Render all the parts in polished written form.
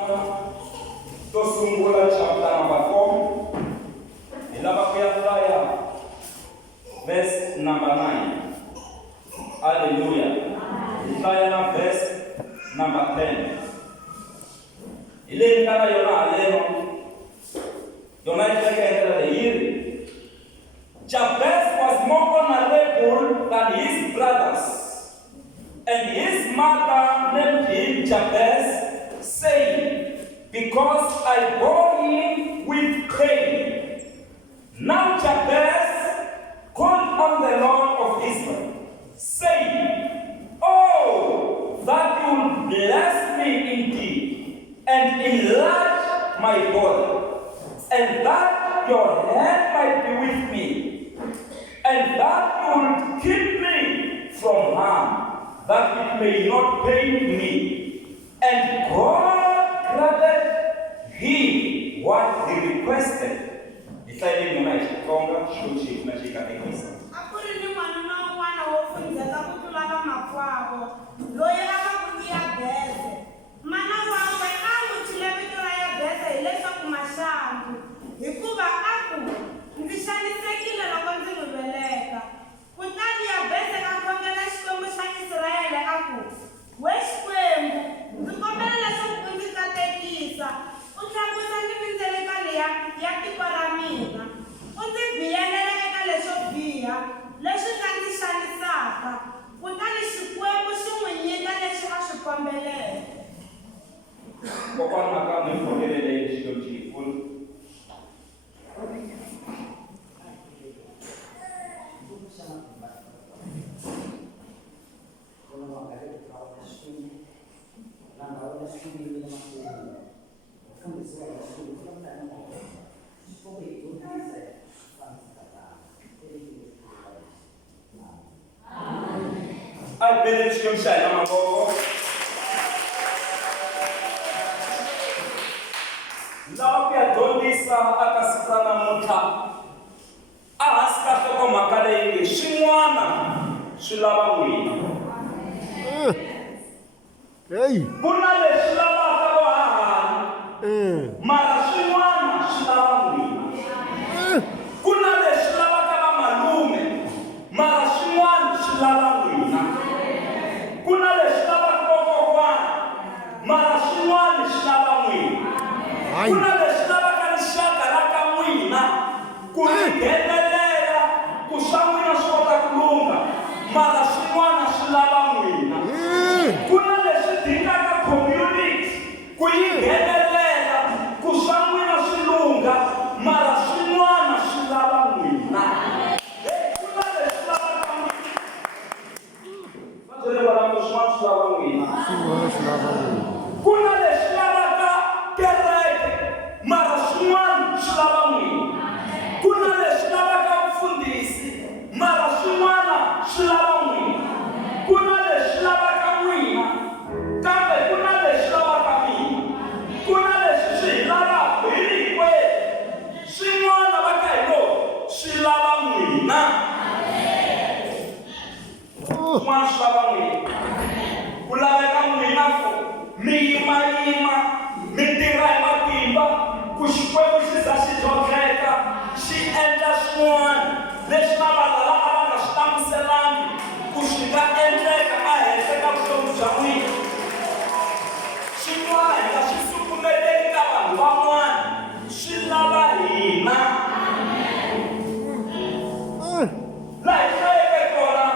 To sungula chapter number 4. Ilaba kuyafaya verse number 9. Hallelujah. Ifaya na verse number 10. Ile kana yona aleno. Yona itakayenda leiri. Jabez was more honorable than his brothers, and his mother named him Jabez, saying, because I bore him with pain. Now Jabez called on the Lord of Israel, saying, oh, that you will bless me indeed, and enlarge my body, and that your hand might be with me, and that you will keep me from harm, that it may not pain me. And God granted him what he requested. hikuva aku ndzi xanisekile loko ndzi n'wi veleka. Kutani Jabeze a kombela Xikwembu xa Isirayele aku, we Xikwembu, ndzi kombela leswaku u ndzi katekisa, u tlakusa ni mindzeleka leya ya tiko ra mina, u ndzi biyelela eka leswo biha leswi nga ndzi xanisaka. Kutani Xikwembu xi n'wi nyika leswi a swi kombeleke. Kokwana ka mi fonelele Xikwembu. I believe you shall not go. Love ya Donisa akasitana muta. Aska toko makale yi xin'wana swi lava n'wina. Hey. Kuna leswi lavaka vahahani. Mara swin'wana swi lava n'wina. Kuna leswi lavaka va malume. Mara swin'wana swi lava n'wina. Kuna leswi lavaka vakokwana. Mara swin'wana swi lava n'wina. Kuna leswi lavaka rixaka ra ka n'wina. Ku nghenelela ku swa n'wina swi kota ku lunga. Mara swin'wana swi lava n'wina. Kuna leswi dingaka community ku yi nghenelela ku swa n'wina swi lunga. Mara swin'wana swi lava n'wina. Kuna leswi lavaka n'wina. Vabyele valangu swin'wana swi lava n'wina. Kuna leswi lavaka kereke. Mara swin'wana swi lava n'wina. Kuna leswi lavaka mfundhisi. Mara swin'wana swi lava n'wina. Kuna leswi lavaka n'wina. Kambe kuna leswi lavaka mina. Kuna leswi swi hi lavaka hi hinkwerhu. Swin'wana va ka hi lo swi lava n'wina. Swin'wana swi lava n'wina. Ku laveka n'wina ku mi yimayima mi tirha hi matimba ku Xikwembu xi za xi dyotleka xi endla swin'wana leswi na valala a va nga swi hlamuselangi ku swi nga endleka ehenhla ka vutomi bya n'wina. Swin'wana hi nga swi sukumeteli ka vanhu van'wana swi lava hina. Laha hi hlayeke kona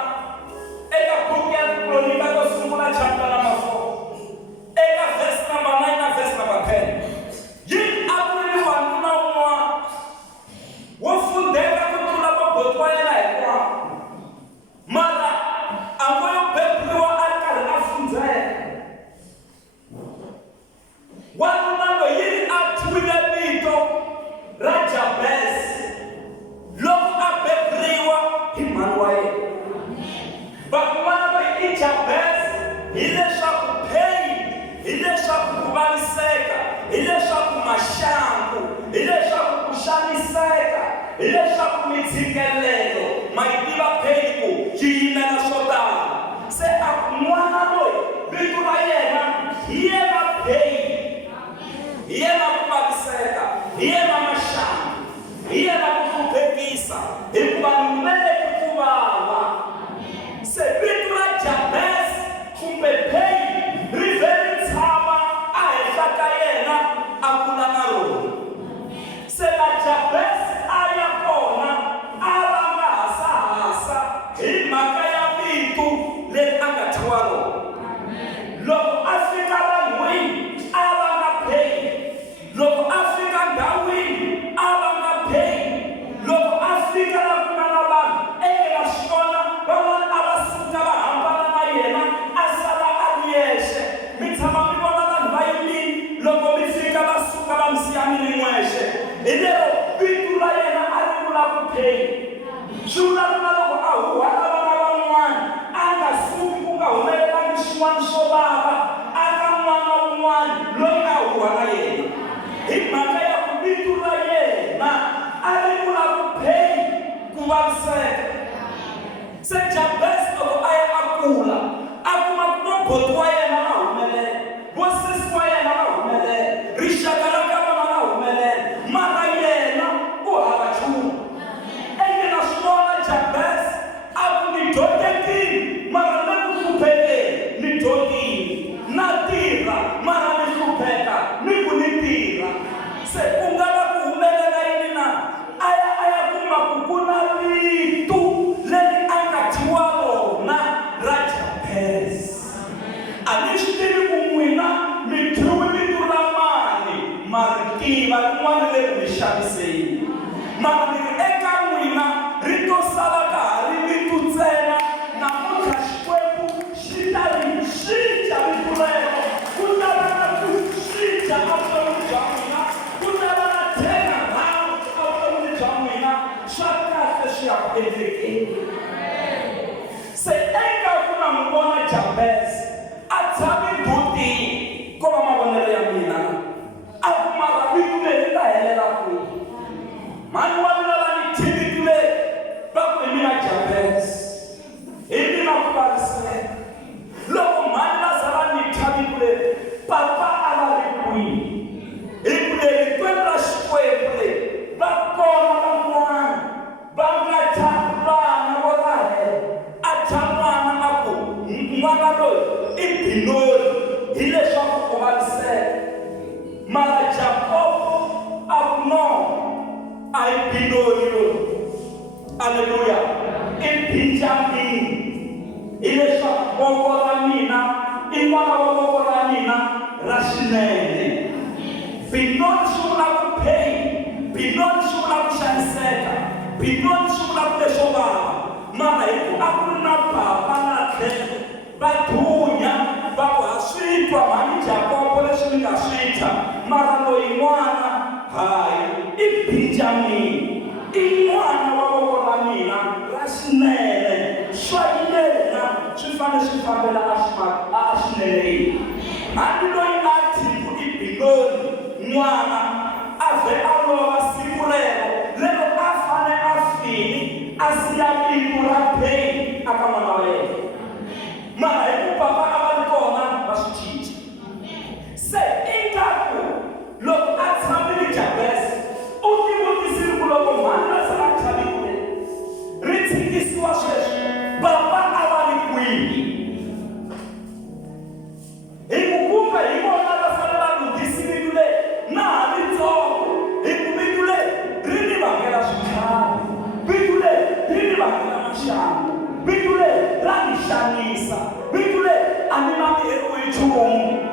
eka buku ya Kronika to sungula chapter number 4 eka verse number 9 na verse number 10. Yi a ku ri wanuna un'wana wo fundeka ku tlula maboti wa yena hinkwawo. Mara a ngo yo beburiwa a ri karhi a fundzeka. Wanuna loyi a thyiwile vito ra Jabez loko a beburiwa hi mhani wa yena. Van'wana va i Jabez hileswaku pain, hileswaku ku vaviseka, hileswaku maxangu, hileswaku ku xaniseka, hileswaku mintshikelelo ma yi tiva pain ku yi yimela swo tala. Se a n'wana loyi vito ra yena hi yena pain. hi yena ku vaviseka, hi yena maxangu, hi yena ku hluphekisa, hikuva ni meleke ku vava. Se vito ra Jabez kumbe pain ri vhele tshama ehenhla ka yena a kula na rona. Se la Jabez a ya kona a va nga hasahasa hi mhaka ya vito leri a nga thyiwa rona. Loko a fika vanhwini a va nga pain, loko a fika ndhawini a va nga pain, loko a fika la ku nga na vanhu engela swi vona van'wana a va suka va hambana na yena a sala a ri yexe. Mi tshama mi vona vanhu va yimile loko mi fika va suka va mi siya mi ri n'wexe. Hi lero vito ra yena a ri vula ku pain. Swi vula ku na loko a huha na vana van'wana a nga suki ku nga humelelangi xin'wana xo vava a ka n'wana wun'wana loyi a huha na yena. Hi mhaka ya ku vito ra yena a ri vula ku pain, ku vaviseka. Se Jabez loko a ya a kula a kuma ku no boti wa yena va humelela, vo sesi wa yena va humelela, rixaka ra ka vona va humelela, mara yena u hava nchumu. Engela swi vona Jabez a ku ni dyondzekile mara na ku hluphekeni ni dyondzile, na tirha mara ni hlupheka ni ku ni tirha. Se ku nga va ku humelela yini na a ya kuma ku ku na vito leri a nga thyiwa rona ra Jabez. A ni swi tivi ku n'wina mi thyiwe vito ra mani, mara tiva rin'wana leri mi xaviseni. Mara ni ri eka n'wina ri to sala ka ha ri vito ntsena, namuntlha Xikwembu xi ta ri cinca vito rero. Ku ta va na ku cinca evuton'wini bya n'wina, ku ta va na turnaround evuton'wini bya n'wina. Swa kahle swi ya ku endlekeni. Se eka ku na n'wi vona Jabez a tshame butini, ko va mavonelo ya mina a ku mara vito leri ta helela kwihi. Mani wa mina va ni thivitile va ku hi mina Jabez, hi mina ku vaviseka. Loko mani va za va ni thya vito leri, papa a va ri kwihi? Hi ku leri kwini ra Xikwembu leri va kona van'wana va nga thya vana vo rahela, a thya n'wana a ku n'wana loyi i Binoni, hileswaku u vaviseka. Mara Jakobo a ku no, a hi Binoni loyi, aleluya, i Benjamini, hileswaku voko ra mina i n'wana wa voko ra mina ra xinene. Binoni swi vula ku pain, Binoni swi vula ku xaniseka, Binoni swi vula ku leswo vava. Mara hi ku a ku ri na papa na tlhelo va dhunya va ku ha swi twa mhani Jakobo leswi mi nga swi twa, mara loyi n'wana hayi i Benjamini, i n'wana wa voko ra mina ra xinene. Swa yena swi fanele swi fambela a xineneni. Hambi loyi a thyiku i Binoni n'wana a vhe a lova siku rero a fane a fini a siya vito ra pain aka n'wana wa yena. Mara hi ku papa a va ri kona va swi cinca. Se ingaku loko a tshamile Jabez u ti vutisile ku loko mhani va za va tlhavile ri tshikisiwa sweswi, papa a va ri kwihi? Hi ku kumbe hi vona va fanele va lunghisi vito leri na ha ritsongo, hi ku vito leri ri ni vangela switlhavi, vito leri ri ni vangela maxangu, vito leri ra ni xanisa, vito leri a ni na tirhi hi nchumu,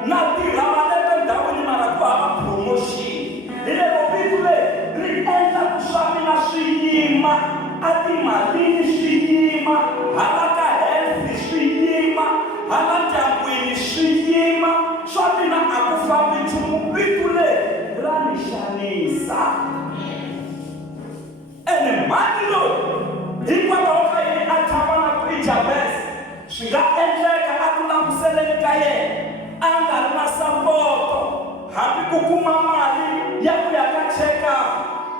na tirha malembe ndhawini mara ku hava promotion. Hi lero vito leri ri endla ku swa mina swi yima, a timalini swi yima, hala ka health swi yima, hala ndyangwini swi yima, swa mina a ku fambi nchumu. Vito leri ra ni xanisa. Ene mhani loyi hikwalaho ka yini a tshama na ku i Jabez, swi nga endleka a ku languseleni ka yena a nga ri na sapoto, hambi ku kuma mali ya ku ya ka check-up.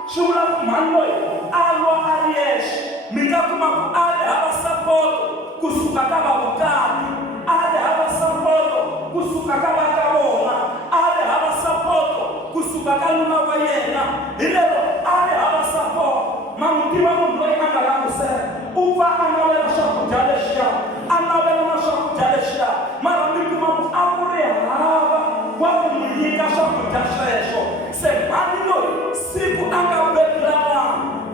Swi vula ku mhani loyi a lwa a ri yexe. Mi nga kuma ku a ri hava sapoto kusuka ka vavukati, a ri hava sapoto kusuka ka va ka vona, a ri hava sapoto kusuka ka nuna wa yena hi lero a ri hava support. Ma n'wi tiva munhu loyi a nga langusela u va a navela swakudya leswiya a navela na swakudya leswiya mara mi kuma ku a ku ri hava wa ku n'wi nyika swakudya sweswo. Se mhani loyi siku a nga bebulana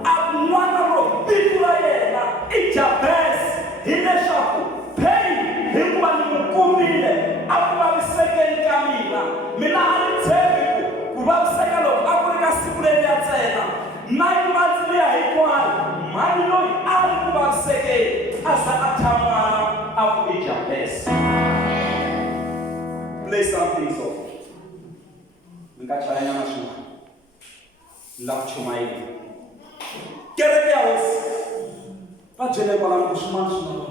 a n'wana loyi vito ra yena i Jabesi hileswaku pain hikuva ni n'wi kumile a ku vavisekeni ka mina a ni tshembi ku vaviseka loko a ku ri ka siku leriya ntsena 9 months liya hinkwayo mhani loyi a ri ku vavisekeni a za a thamana a ku i Jabesi. Play something soft. Mi nga chayanyana swin'wana ni lava ku chuma yini kereke ya hosi va byele kwalano ku swin'wana swin'wana.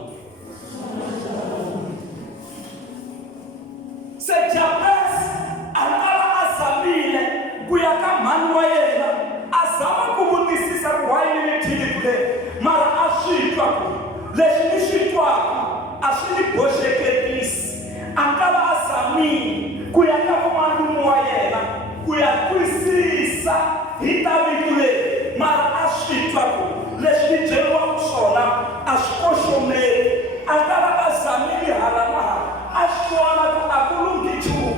Se Jabesi a nga va a zamile ku ya ka mhani wa yena a zama ku vutisisa ku why ni tliliniki leyi mara a swi twa ku leswi ni swi twaka a swi ni boxeketisi. A nga va a zamile ku ya ka vamalume wa yena ku ya twisisa hi ta vito leri mara a swi twa ku leswi ni byeriwaka swona a swi koxomeli. A nga va a zamile hala na hala a swi vona ku a ku lunghi nchumu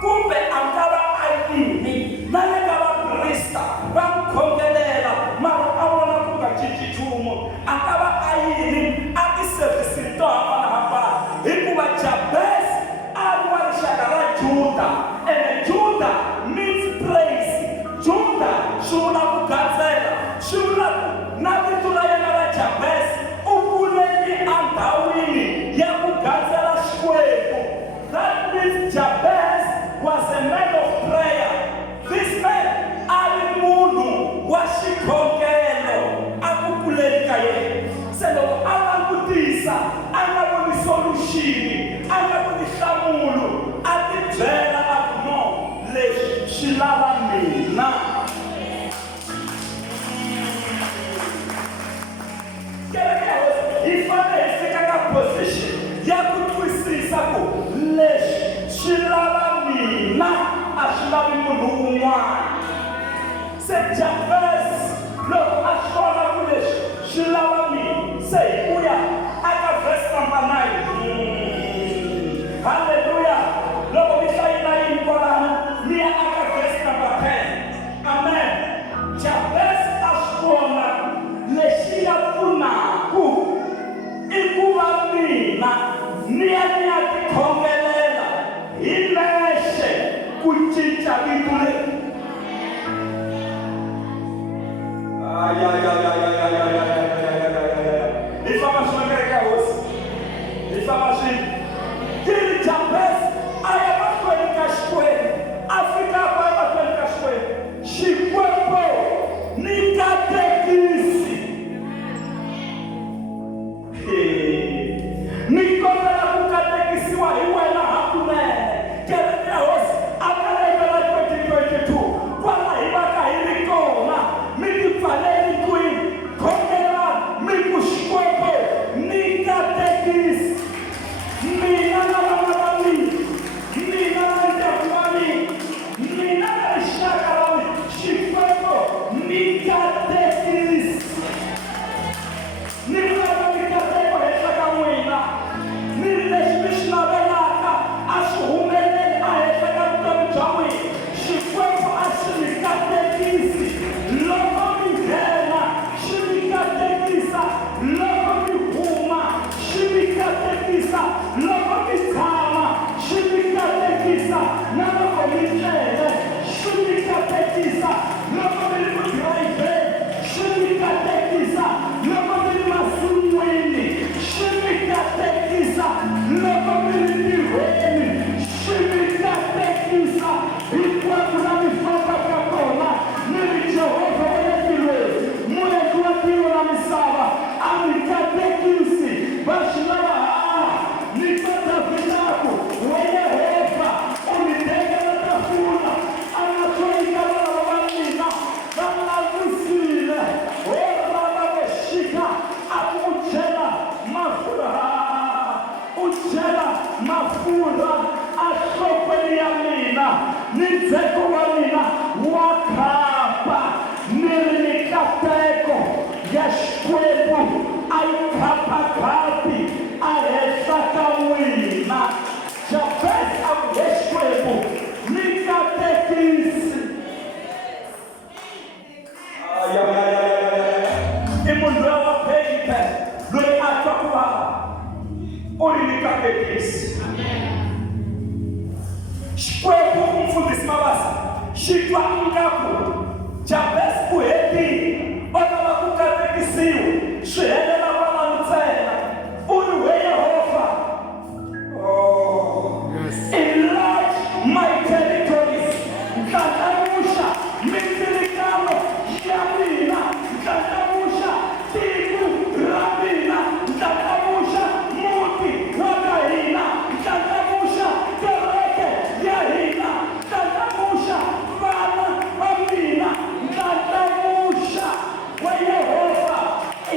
kumbe a nga va a yini na le ka vaprista va n'wi khongelela mara a vona ku nga cinci nchumu. A nga va a yini a tisevhisini to hambanahambana hikuva Jabesi a ri wa rixaka ra Juda and Juda means praise. Juda swi vula ku gandzela swi vula ku na vito ra yena ra Jabesi u kuleli endhawini ya ku gandzela Xikwembu. That means Jabesi was a man of prayer. This man a ri munhu wa xikhongelo a ku kuleli ka yena. Se loko a langutisa a nga voni solution a nga voni nhlamulo a ti byela a ku no leswi swi lava mina. Hi fanele hi fika ka position ya ku twisisa ku leswi swi lava mina a swi lavi munhu un'wana. Se Jabesi loko a swi vona ku leswi swi lava mina se hi ku ya aka verse number 9. Hallelujah. Loko mi hlayela yini kwalano mi ya aka verse number 10. Amen. Jabesi a swi vona lexi ya pfunaku i ku va mina ni ya tikhongelela hi nexe ku cinca vito leri. Hi famba swin'we kereke ya hosi hi famba swin'we kiri Jabesi a ya mahlweni ka Xikwembu a fika a ya mahlweni ka Xikwembu. Xikwembu ni katekisi ni kombela ku katekisiwa hi wena hakunene. Kereke ya hosi a ka lembe ra 2022 kwala hi va ka hi ri kona mi ti pfaleli kwini khongela xitwa ingaku Jabez ku hetile va lava ku katekisiwa swi helela kwalano ntsena u ri we Yehovha enlarge my territories ndlandlamuxa mindzilekano ya mina ndlandlamuxa tiko ra mina ndlandlamuxa muti wa ka hina ndlandlamuxa kereke ya hina ndlandlamuxa vana va mina ndlandlamuxa wa Yehovha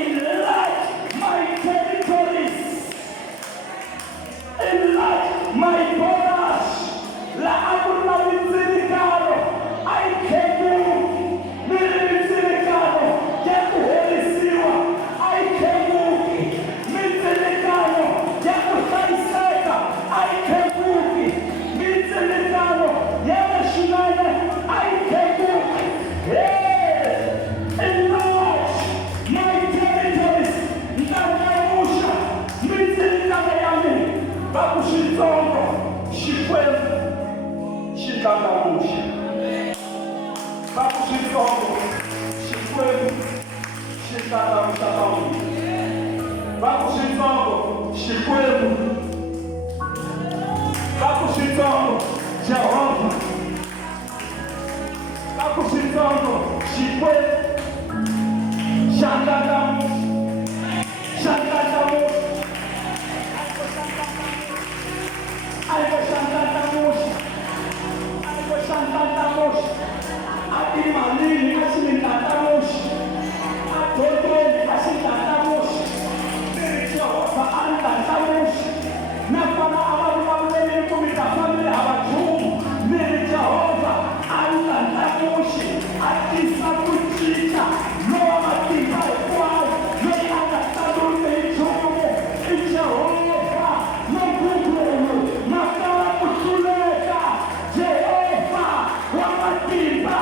enlarge my territories enlarge my borders la akuna mindzilekano I can mindzilekano ya ku herisiwa I can mindzilekano ya ku hlayiseka I can mindzilekano ya leswinene I can enlarge my territories ndlandlamuxa mindzilekano ya mina va ku xitsongo xikwembu xi ndlandlamuxa va ku xitsongo xikwembu xi ndlandlamuxa van'wina va ku xitsongo xikwembu va ku xitsongo Jehovha va ku xitsongo xikwembu xa ndlandlamuxa xa ndlandlamuxa algo xandlandlamuxa algo xandlandlamuxa a timalini a xi ndlandlamuxa a dyondzweni a xi ndlandlamuxa miri Jehovha a ndlandlamuxa nakona a va vulavuleli ku mi ta famile a va nchumu miri Jehovha a ndlandlamuxi a tisa ku cinca lowa matimba hinkwayo loyi a nga tsandzuli hi nchumu i Jehovha lonkulu nakala ku hluleka Jehovha wa matimba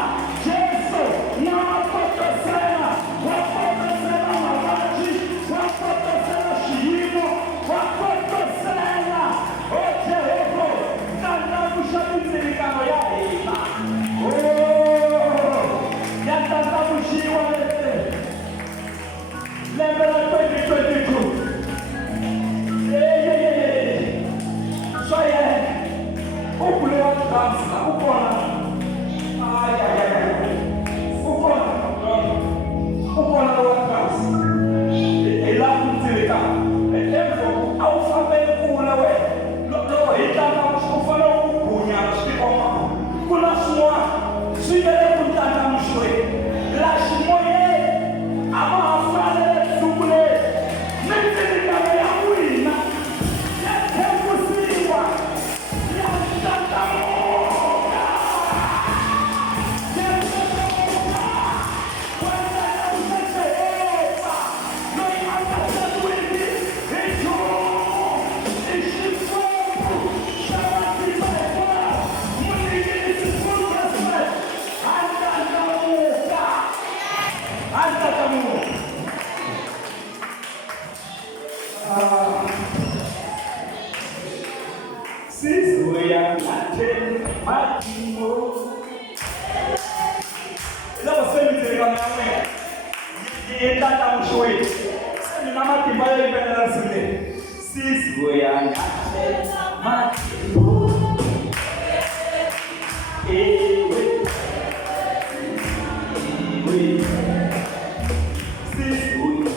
Jesu na potosela mavabyi wa potosela xiyimo wa potosela o Jehovha ndlandlamuxa mindzilekano ya hina ya ndlandlamuxiwa lembe la 2022 swa yena u kule wa dansa u kona u kona wa dansa hi laha ku ndzilekano emvo a wu fambele kule wena loko hi ndlandlamuxa u fanele u gunyana swi tikomba ku na swin'wana swi ve le ku ndlandlamuxiweni laha ximoyeni a va ha fanele siku leri mindzilekano ya n'wina ya tshembisiwa ya ndlandlamuka ya ndlandlamuka wa ndlandlamuxa Jehovha loyi a nga tsandziwiki hi nchumu i xikwembu xa matimba hinkwayo munyikisi Yesu Kreste a ndlandlamuka a ndlandlamuka Sizuya ngatheni matimo loko se mindzilekano ya n'wina yi ndlandlamuxiwile se ni na matimba yo yimbelela risimu leri sizuya ngatheni matimo ewe sizuya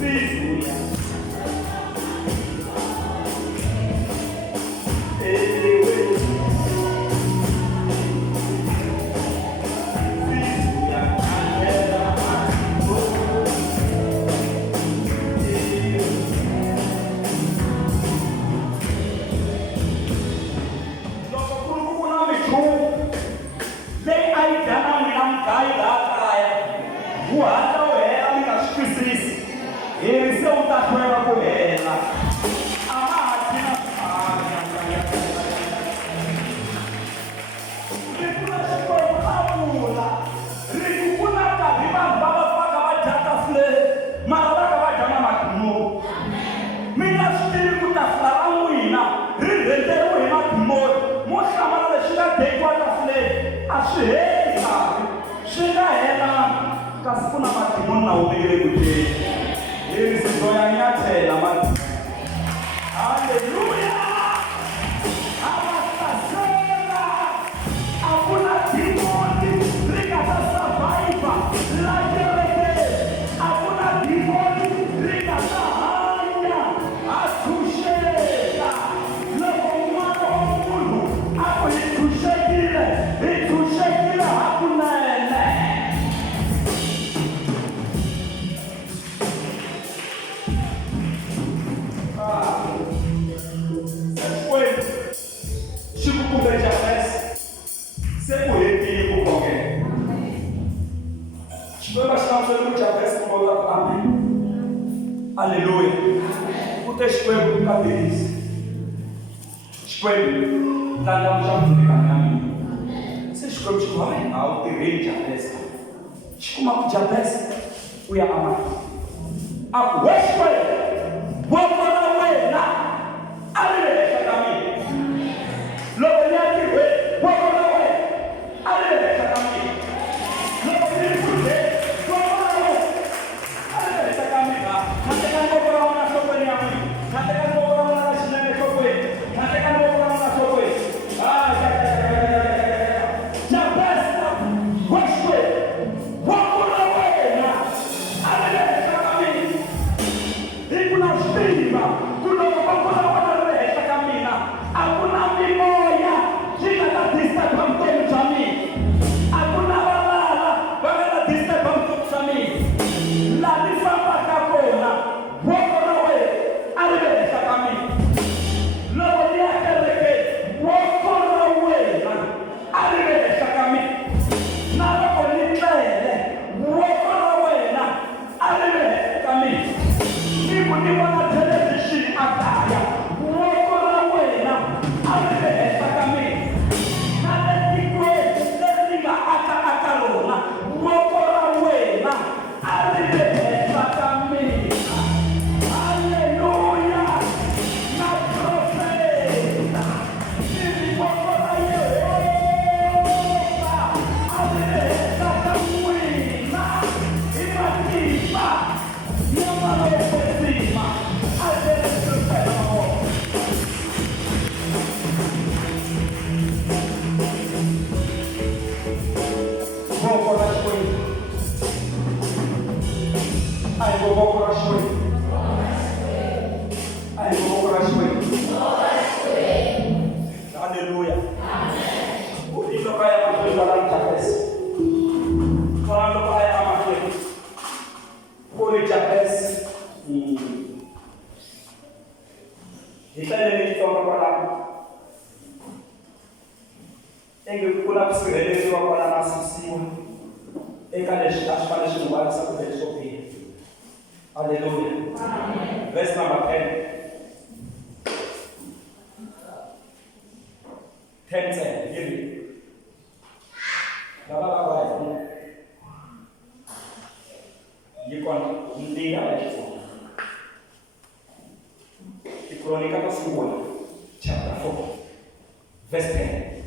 See kasi kuna madimoni na ubekele kuteni. Hili sizoya nyathela madimoni. Haleluya! Abasasela akuna dimoni rikasasurvive lajereke. Akuna dimoni rikasahanya atushela. Loko mwana omuntu ako itushekile hakunene. Aleluia. Puta escolha com cabeça. Escolha. Tá dando já de caminho. Você escolhe de vai ao terreno de Jabes. Escolha de Jabes. O ia amar. A escolha. Vou para o ena. Aleluia, caminho. Logo ele aqui, vou para o ena. Aleluia, caminho. Logo ele aqui, vou para o ena. Aleluia, caminho. Aleluia. O livro vai acontecer lá na cabeça. Falando vai acontecer. Por Jabes. Kita ini kita orang. Engel kula kusikilele kwa kwa nasisiwa. Ekale ashpale shungwala sakubele sopia. Hallelujah. Amen. Verse number 10. 10 said, give me. You can indeed have it. The Chronicle of School, chapter 4, verse 10.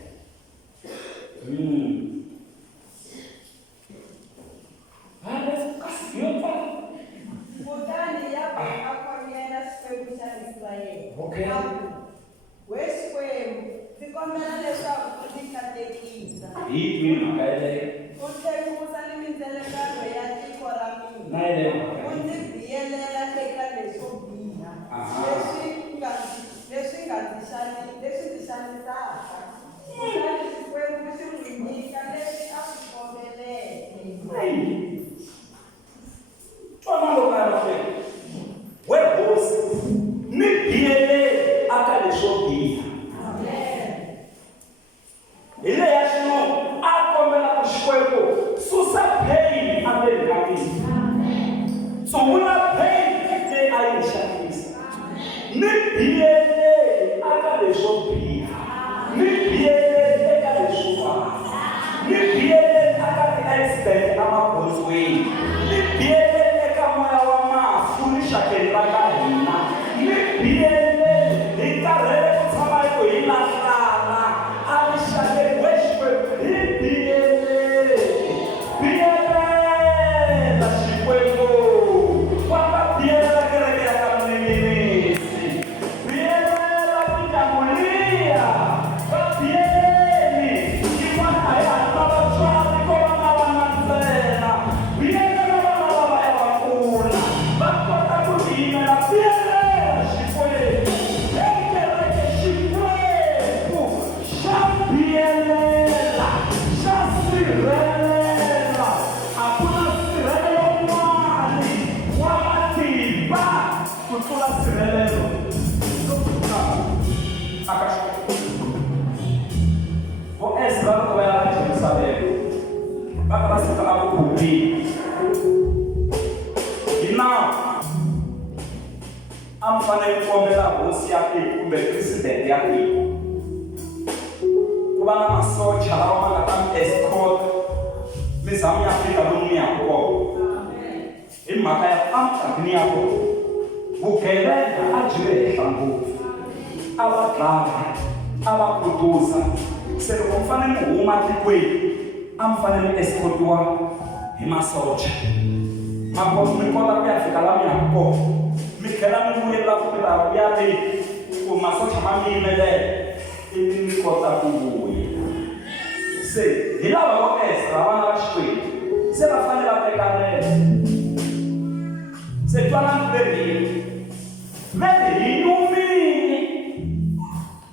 Okay. Sikomela leswaku ku tikatekisa. Hi makaele. Ku tekusa ni mindzelekano ya tiko ra mina. Na ile. Ku ndzi biyelela eka leswo biha. Leswi xanisaka. Kutani Xikwembu xi n'wi nyika leswi a swi kombeleke. Twana lokala fe. Webosi ni biyele aka leswo biha. Ile ya shino akombela ku Xikwembu susa pain amerikani. So una pain leyi a yi xanisa. Ni biyele aka leswo biha. Ni biyele eka leswo ni biyele aka ti-accident amagondzweni. Ni biyele eka moya wa mafu ni xakeni ra ka hina. amfanele kukombela hosi ya tiko kumbe president ya tiko ku va na masocha lawa ma nga ta mi escort mi za mi ya fika lomu mi yaka kona hi mhaka ya emugangeni ya kona vugevenga a byi le henhla ngopfu a va dlaya a va kutuza se loko mi fanele mi huma tikweni a mi fanele mi escortiwa hi masocha makosi mi kota ku ya fika la mi yaka kona mi tlhela mi vuyela ku milawu ya leyi ku masocha ma mi yimelela ivi mi kota ku vuya se hi lava vo esra vana va xikwembu se va fanele va teka rese se twanani veri hi nyumini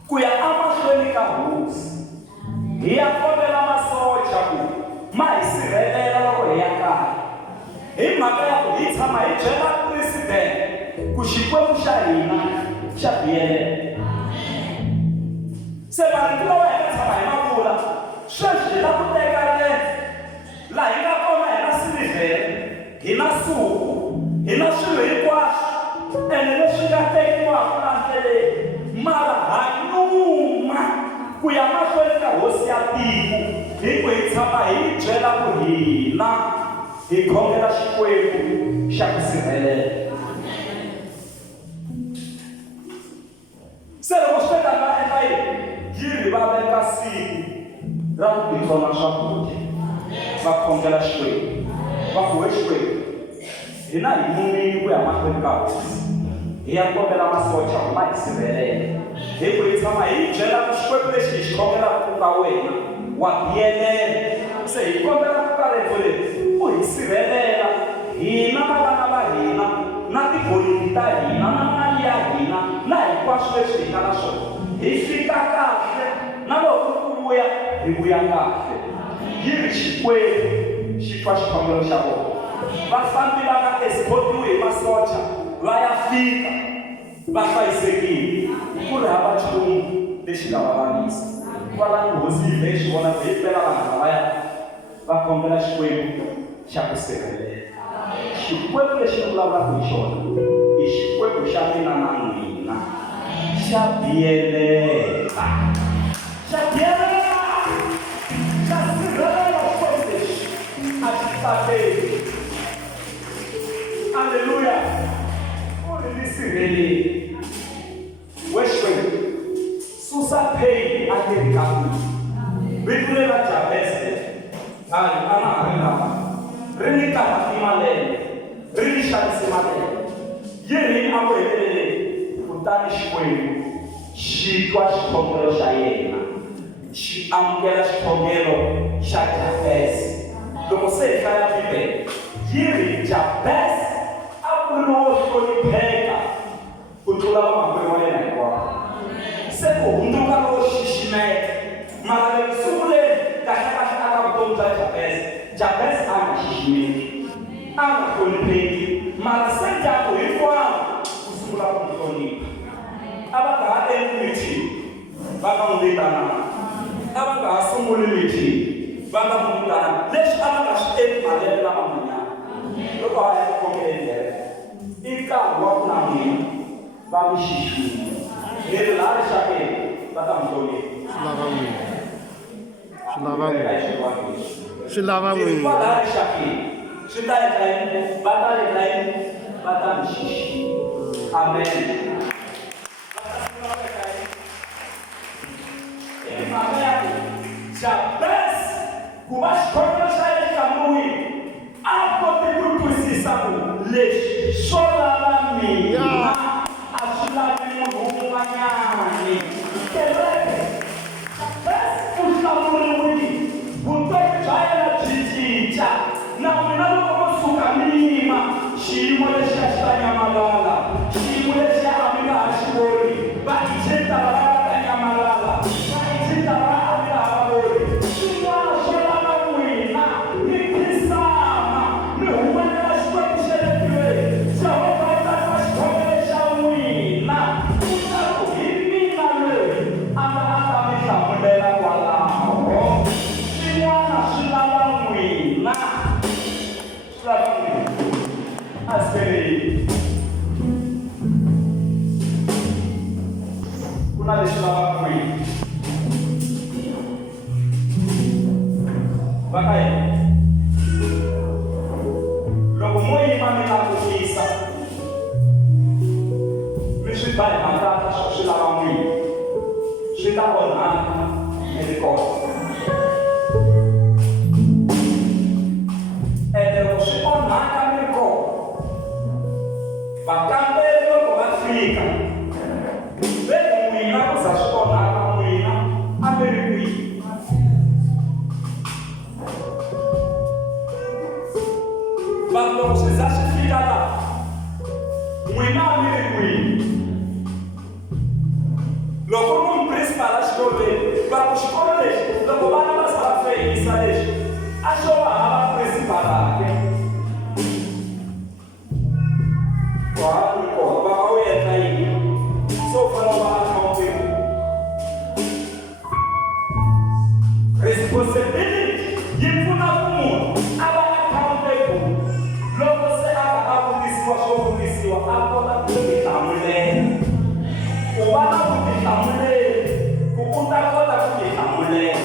ku ya emahlweni ka hosi hi ya kombela masocha ku ma hi sirhelela loko hi ya kaya hi mhaka ya ku hi tshama hi byela presidente ku xikwembu xa hina xa biyelela se vanhu lava hi nga tshama hi ma vula sweswi hi la ku teka rense laha hi nga kona hi na silivhere hi na suku hi na swilo hinkwaswo ene leswi nga tekiwaka la ndleleni mara ha nyuma ku ya mahlweni ka hosi ya tiko hi ku hi tshama hi byela ku hina hi khongela xikwembu xa ku sirhelela se loko swi teka va endla yini va veka siku ra ku bindzwa na swakudya va khongela xikwembu va ku he xikwembu hina hi mumini ku ya mahlweni ka hosi hi ya kombela masocha ku ma hi sirhelela hi ku hi tshama hi byela ku xikwembu lexi hi xi khongelaka ka wena wa biyelela se hi kombela ku ka rendzo leri u hi sirhelela hina na vana va hina na tiboliti ta hina na mali ya hina na hinkwaswo leswi hi nga na swona hi fika kahle na loko ku vuya hi vuya kahle yi ri xikwembu xi twa xikhongelo xa vona vafambi va nga escortiwi hi masocha va ya fika va hlayisekile ku ri hava nchumu lexi nga va vavisa kwalani hosi hi leyi xi vonaka hi pela vanhu lavaya va kombela xikwembu xa ku sirhelela xikwembu lexi ni vulavulaka hi xona i xikwembu xa mina na n'wina xa biyelela xa biyelela xa sirhelela xikwembu lexi a xi tsakeli aleluya u ri ni sirheleli we xikwembu susa pain endzeni ka mina vito leri ra Jabese a nga ha ri lava ri ni karhati malele ri ni xanisi malele yi ri a ku heleleleni kutani xikwembu xi twa xikhongelo xa yena xi amukela xikhongelo xa Jabese loko se hi hlaya bibele yi ri Jabese a ku ri lowo hlonipheka ku tlula vamakwenu wa yena hinkwavo se ku hundzuka lowo xiximeka mara loko sunguleni kahlekahle aka vutomi bya Jabese a nga xiximeki a nga hlonipheki mara se ndyangu hinkwavo ku sungula ku n'wi hlonipha a va nga ha endli meeting va nga n'wi vitanana a va nga ha sunguli meeting va nga n'wi vitanana leswi a va nga swi endli malembe laman'wanyana loko a ya ku khomeleni lero i nkarhi wa ku na mina va mi xixima ni ri laha rixakeni va ta n'wi hlonipha swi lava n'wina laha rixakeni swi ta endla yini va ta endla yini va ta mi xixima amen hi mhaka ya ku Jabese ku va xikhongelo xa yena xi hlamuriwile a kote ku twisisa ku leswi swo lava mina a swi lavi munhu un'wanyani lava kwini. Va aí. Loko mo yima mi la ku fisa. Mi swi ba hi mhaka swi lava n'wini. Swi ta onhaka mi ri kona. Ende loko swi onhaka mi ri kona, vakamberi loko va fika, veni n'wina ku za swi onhaka n'wina a mi ri kwihi. Vanhu loko swi za swi fika laha, n'wina a mi ri kwihi. Loko ri n'wi principal a xikolweni, va ku xikolo lexi loko vana va za va feyisa lexi a xo va hava principal ake. Va wu endla yini? So u fanele u va accountable. Responsibility yi pfuna ku munhu a va accountable. Loko se a va a vutisiwa swo vutisiwa a kota ku tihlamulela. Ku va na vutihlamuleri ku u ta kota ku tihlamulela.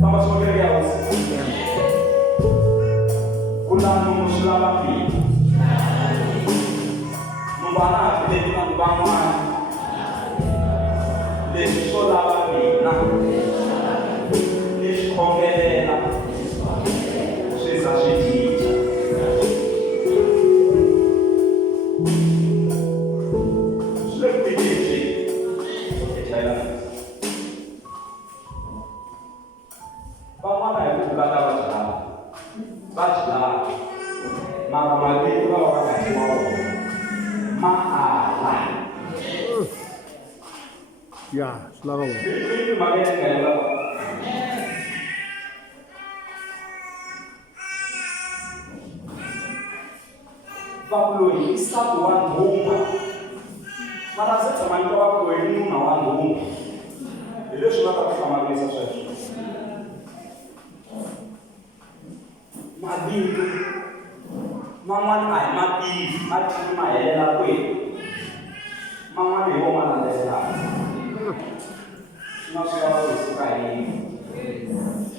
Famba swo kereke ya hosi. Ku na munhu swi lava bindzu. Munhu a na ha vileli vanhu van'wana. Leswi swo lava mina. Ni swi khongelela. Swi za swi cinca. Swi le ku cinceni. Van'wana hi ku vula va dlaya. Va dlaya. Mara mavito va va nga hi wona. Ma ala. Ya, selamat malam. Itu makanya kayak Vakuloi isabu wa ndhuma. Mara se tshama nto vakuloi nuna wa ndhuma. Hi leswi va ta ku hlanganisa sweswo. Mabindu man'wana a hi mabindu ma tlhela ma helela kwini. Man'wana hi wona ma landzelaka. Nós vamos cair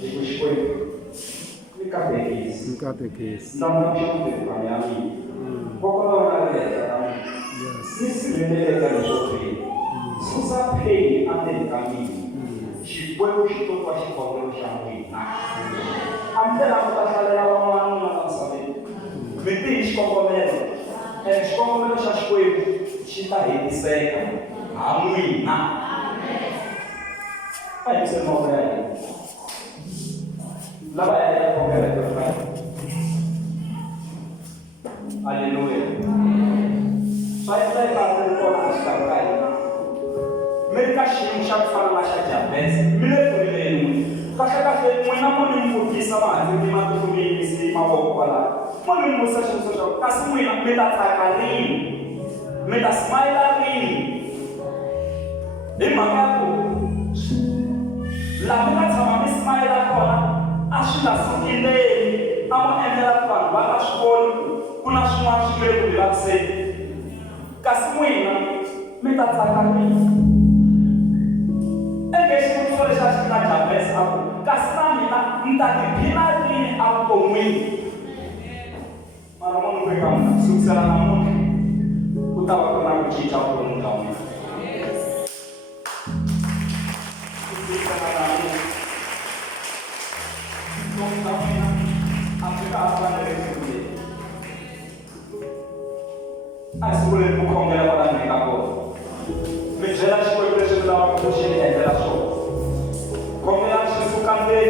de Cuscoio, de catequese. Não chamo de família. Pouco não é nada. Se se vender a sofrer, se usar bem até o caminho, se foi o que tu faz com o chamo. Até lá para fazer uma não sabe. Me diz como é. É como eu já escolhi. Se tá aí seca, a muina. Aí você não vai. Lá vai a qualquer coisa. Aleluia. Só isso aí para o coração está caindo. Me cachimbo já fala mais chateado. Me lembro. Kaka fe mwana mwana mfukisa mazi ni matukumi isi maboko wala. Mwana mfusasha mfusasha. Kasi mwana meta takarini. Meta smilerini. Ima kako. Labda kama mismaila kona. Ashila sukindeni. Ama endela kwa baka shkoli. Kuna shuma shikele kulakse. Kasi mwana meta takarini. Ege shukule shashina jabesi hapo. Kastamina mtakipina lini hapo mwingi. Mara mono kweka mna. Suksela na mono. Utawa kuna kuchicha hapo mwingi. Suksela na mono. Tumtamina. Afrika afwana rekikude. Asikule mukongela wala mwikako. Mejela shikwe preshela wakushini endela show. Como ela se candei,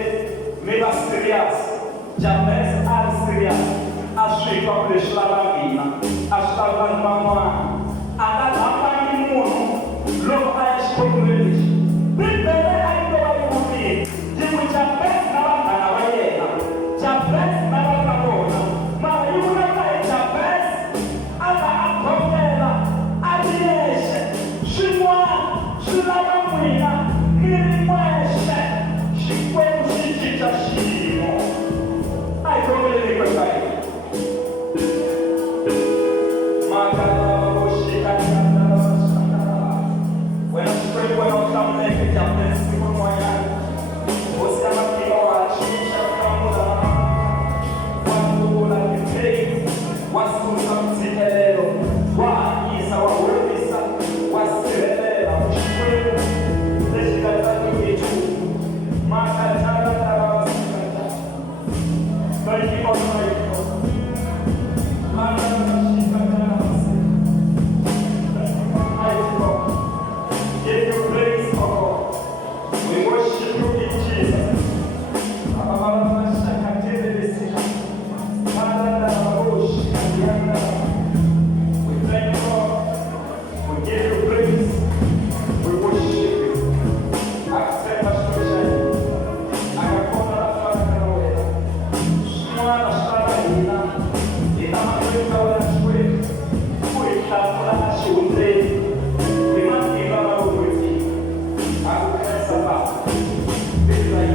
me serias, jamais as serias, achei que a pressão na mina, achava no mamãe,